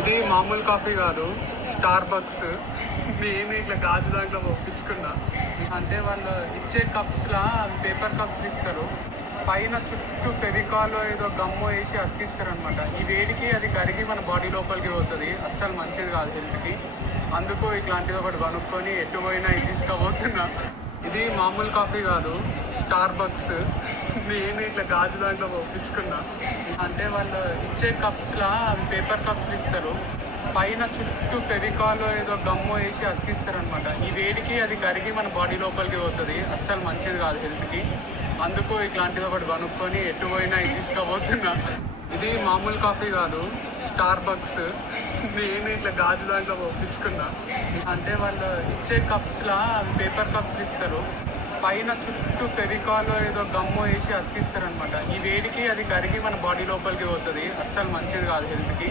ఇది మామూలు కాఫీ కాదు, స్టార్ బక్స్. నేను ఇట్లా గాజు దాంట్లో ఒప్పించుకున్నా. అంటే వాళ్ళు ఇచ్చే కప్స్లా పేపర్ కప్స్ ఇస్తారు, పైన చుట్టూ ఫెవికాల్ ఏదో గమ్ము వేసి అతికిస్తారు అనమాట. ఈ వేడికి అది కరిగి మన బాడీ లోపలికి పోతుంది, అస్సలు మంచిది కాదు హెల్త్కి. అందుకు ఇట్లాంటిది ఒకటి కొనుక్కొని ఎటు పోయినా ఇది తీసుకుపోతున్నా. ఇది మామూలు కాఫీ కాదు, స్టార్ బక్స్. నేను ఇట్లా గాజు దాంట్లో ఒప్పించుకున్నా. అంటే వాళ్ళు ఇచ్చే కప్స్లా పేపర్ కప్స్ ఇస్తారు, పైన చుట్టూ ఫెవికాల్ ఏదో గమ్ము వేసి అతికిస్తారు అనమాట. ఈ వేడికి అది కరిగి మన బాడీ లోపలికి పోతుంది, అస్సలు మంచిది కాదు హెల్త్కి. అందుకు ఇట్లాంటిది ఒకటి కొనుక్కొని ఎటు పోయినా ఇది తీసుకుపోతున్నా. ఇది మామూలు కాఫీ కాదు, స్టార్ బక్స్. నేను ఇట్లా గాజు దాంట్లో ఒప్పించుకున్నా. అంటే వాళ్ళు ఇచ్చే కప్స్లా పేపర్ కప్స్ ఇస్తారు, పైన చుట్టూ ఫెవికాల్ ఏదో గమ్ము వేసి అతికిస్తారు అనమాట. ఈ వేడికి అది కరిగి మన బాడీ లోపలికి పోతుంది, అస్సలు మంచిది కాదు హెల్త్కి.